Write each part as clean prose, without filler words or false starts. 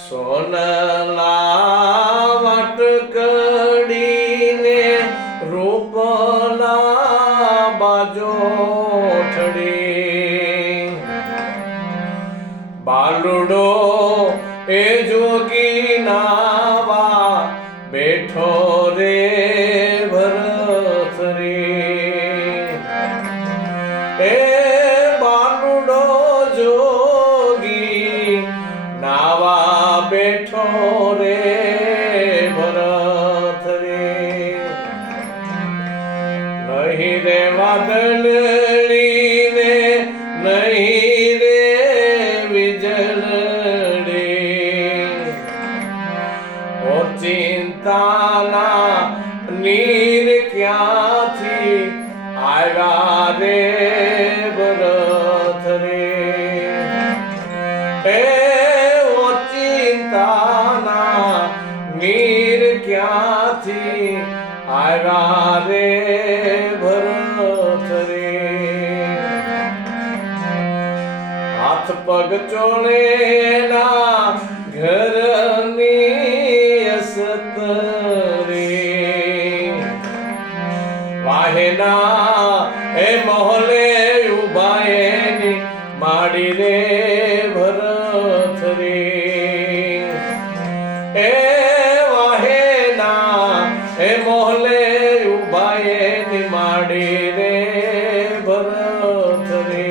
સોનલા વટકડીને રૂપલા બાજોઠડી બાલુડો એ જોગી નાવા બેઠો રે ભરત રે એ બાલુડો જોગી નાવા બેઠો રે ભરત રે નહીં રે વાદળી ને નહીં રે વીજળી ઓ ચિંતાના નીર ક્યાંથી આવ્યા રે ભરત રે એ ઓ ચિંતાના નીર ક્યાંથી આવ્યા રે ભરત રે હાથ પગ ચોળેલા ઘરની અસત રે વાહેના એ મોહલે ઉભા એની માડી રે ભરત રે એ વાહેના એ મોહલે ઉભા એની માડી રે ભરત રે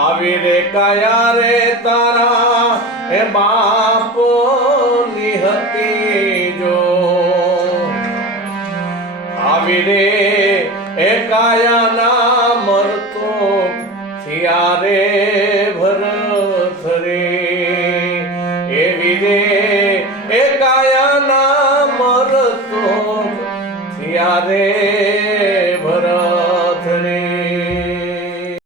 આવી રે કાયા રે તારા એ બાપો નિહતી જો આવી રે એ કાયા ના મરતો થયા રે ભરત રે એવી રે એ કાયા ના મરતો થયા રે